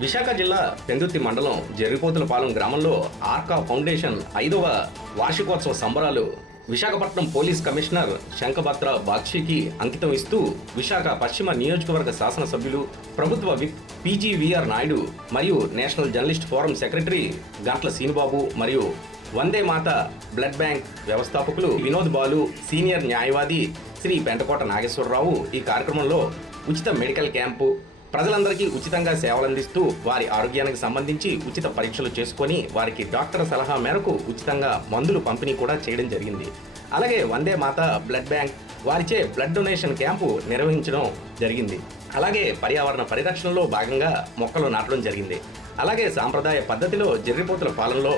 విశాఖ జిల్లా పెందుర్తి మండలం జర్రిపోతులపాలెం గ్రామంలో ఆర్కా ఫౌండేషన్ 5వ వార్షికోత్సవ సంబరాలు విశాఖపట్నం పోలీస్ కమిషనర్ శంఖభద్ర బాక్షికి అంకితం ఇస్తూ విశాఖ పశ్చిమ నియోజకవర్గ శాసనసభ్యులు ప్రభుత్వ విప్ పీజీవీఆర్ నాయుడు మరియు నేషనల్ జర్నలిస్ట్ ఫోరం సెక్రటరీ గంట్ల సీనుబాబు మరియు వందే మాత బ్లడ్ బ్యాంక్ వ్యవస్థాపకులు వినోద్ బాలు సీనియర్ న్యాయవాది శ్రీ పెంటకోట నాగేశ్వరరావు ఈ కార్యక్రమంలో ఉచిత మెడికల్ క్యాంపు, ప్రజలందరికీ ఉచితంగా సేవలందిస్తూ వారి ఆరోగ్యానికి సంబంధించి ఉచిత పరీక్షలు చేసుకొని వారికి డాక్టర్ సలహా మేరకు ఉచితంగా మందులు పంపిణీ కూడా చేయడం జరిగింది. అలాగే వందే మాత బ్లడ్ బ్యాంక్ వారిచే బ్లడ్ డొనేషన్ క్యాంపు నిర్వహించడం జరిగింది. అలాగే పర్యావరణ పరిరక్షణలో భాగంగా మొక్కలు నాటడం జరిగింది. అలాగే సాంప్రదాయ పద్ధతిలో జర్రిపోతులపాలెంలో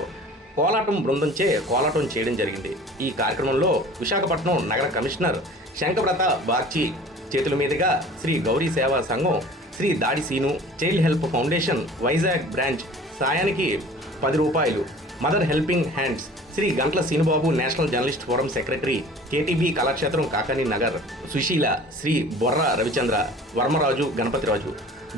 కోలాటం బృందంచే కోలాటం చేయడం జరిగింది. ఈ కార్యక్రమంలో విశాఖపట్నం నగర కమిషనర్ శంఖభద్ర బాక్షి చేతుల మీదుగా శ్రీ గౌరీ సేవా సంఘం, Shri Dadi Seenu child help foundation Vizag branch సాయానికి 10 రూపాయలు, mother helping hands Shri Gantla Seenubabu national journalist forum secretary, KTB Kalakshetram Kakani Nagar Susheela, Shri Borra Ravichandra, Varmaraju Ganapathiraju,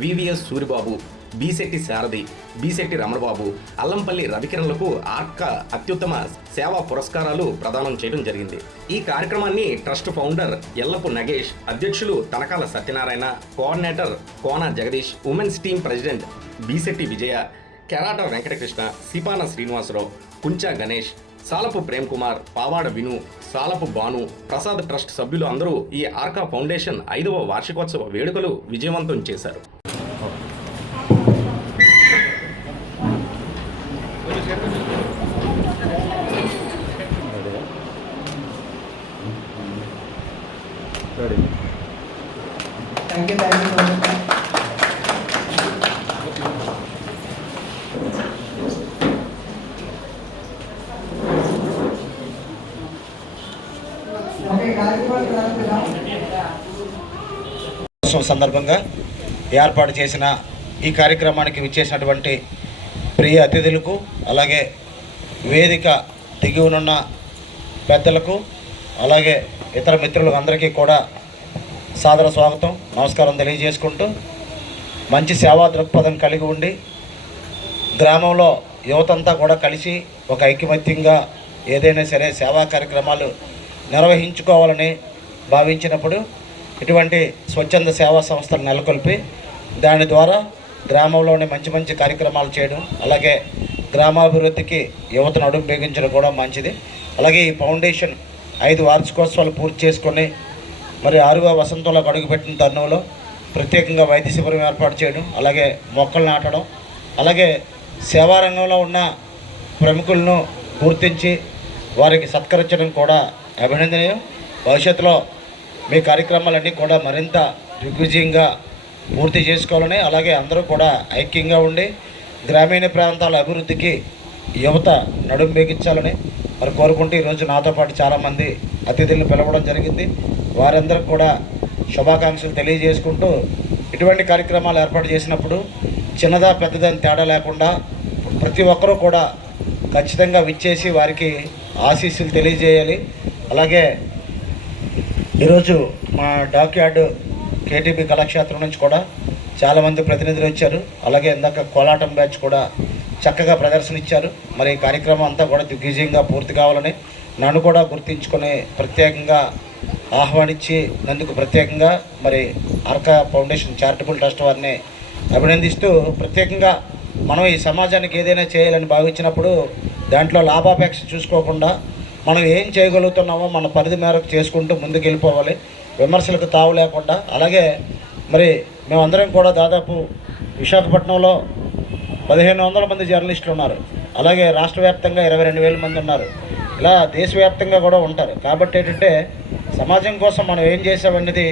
VVS Suribabu, Beesetti Saradi, Beesetti Ramanababu, Allampalli రవికిరణ్లకు ఆర్కా అత్యుత్తమ సేవా పురస్కారాలు ప్రదానం చేయడం జరిగింది. ఈ కార్యక్రమాన్ని ట్రస్ట్ ఫౌండర్ ఎల్లపు నగేష్, అధ్యక్షులు Tanakala Satyanarayana, coordinator Kona Jagadeesh, women's team president Beesetti Vijaya, Kerata Venkatakrishna, Sipana Srinivasarao, Kuncha Ganesh, Salapu Prem Kumar, Pavada Vinu, Salapu Bhanu, Prasad trust సభ్యులు అందరూ ఈ ఆర్కా ఫౌండేషన్ 5వ వార్షికోత్సవ వేడుకలు విజయవంతం చేశారు. Thank you so much. సందర్భంగా ఏర్పాటు చేసిన ఈ కార్యక్రమానికి విచ్చేసినటువంటి ప్రియ అతిథులకు, అలాగే వేదిక దిగి ఉన్న పెద్దలకు, అలాగే ఇతర మిత్రులు అందరికీ కూడా సాదర స్వాగతం, నమస్కారం తెలియజేసుకుంటూ, మంచి సేవా దృక్పథం కలిగి ఉండి గ్రామంలో యువతంతా కూడా కలిసి ఒక ఐకమత్యంగా ఏదైనా సరే సేవా కార్యక్రమాలు నిర్వహించుకోవాలని భావించినప్పుడు ఇటువంటి స్వచ్ఛంద సేవా సంస్థలు నెలకొల్పి దాని ద్వారా గ్రామంలోని మంచి మంచి కార్యక్రమాలు చేయడం, అలాగే గ్రామాభివృద్ధికి యువతను అడుగు బిగించడం కూడా మంచిది. అలాగే ఈ ఫౌండేషన్ 5 వార్షికోత్సవాలు పూర్తి చేసుకొని మరి 6వ వసంతంలోకి అడుగుపెట్టిన తరుణంలో ప్రత్యేకంగా వైద్య శిబిరం ఏర్పాటు చేయడం, అలాగే మొక్కలు నాటడం, అలాగే సేవారంగంలో ఉన్న ప్రముఖులను గుర్తించి వారికి సత్కరించడం కూడా అభినందనీయం. భవిష్యత్తులో మీ కార్యక్రమాలన్నీ కూడా మరింత దిగ్విజయంగా పూర్తి చేసుకోవాలని, అలాగే అందరూ కూడా ఐక్యంగా ఉండి గ్రామీణ ప్రాంతాల అభివృద్ధికి యువత నడుం బిగించాలని మరి కోరుకుంటూ ఈరోజు నాతో పాటు చాలామంది అతిథులను పిలవడం జరిగింది. వారందరికి కూడా శుభాకాంక్షలు తెలియజేసుకుంటూ, ఇటువంటి కార్యక్రమాలు ఏర్పాటు చేసినప్పుడు చిన్నదా పెద్దదని తేడా లేకుండా ప్రతి ఒక్కరూ కూడా ఖచ్చితంగా విచ్చేసి వారికి ఆశీస్సులు తెలియజేయాలి. అలాగే ఈరోజు మా డాక్యార్డ్ కేటీబీ కళాక్షేత్రం నుంచి కూడా చాలామంది ప్రతినిధులు వచ్చారు. అలాగే ఇందాక కోలాటం బ్యాచ్ కూడా చక్కగా ప్రదర్శన ఇచ్చారు. మరి ఈ కార్యక్రమం అంతా కూడా దిగ్విజయంగా పూర్తి కావాలని నన్ను కూడా గుర్తించుకొని ప్రత్యేకంగా ఆహ్వానించి నందుకు ప్రత్యేకంగా మరి ఆర్కా ఫౌండేషన్ చారిటబుల్ ట్రస్ట్ వారిని అభినందిస్తూ, ప్రత్యేకంగా మనం ఈ సమాజానికి ఏదైనా చేయాలని భావించినప్పుడు దాంట్లో లాభాపేక్ష చూసుకోకుండా మనం ఏం చేయగలుగుతున్నామో మన పరిధి మేరకు చేసుకుంటూ ముందుకు వెళ్ళిపోవాలి, విమర్శలకు తావు లేకుండా. అలాగే మరి మేమందరం కూడా దాదాపు విశాఖపట్నంలో 1500 మంది జర్నలిస్టులు ఉన్నారు. అలాగే రాష్ట్ర వ్యాప్తంగా 22,000 మంది ఉన్నారు. ఇలా దేశవ్యాప్తంగా కూడా ఉంటారు. కాబట్టి ఏంటంటే సమాజం కోసం మనం ఏం చేసామనేది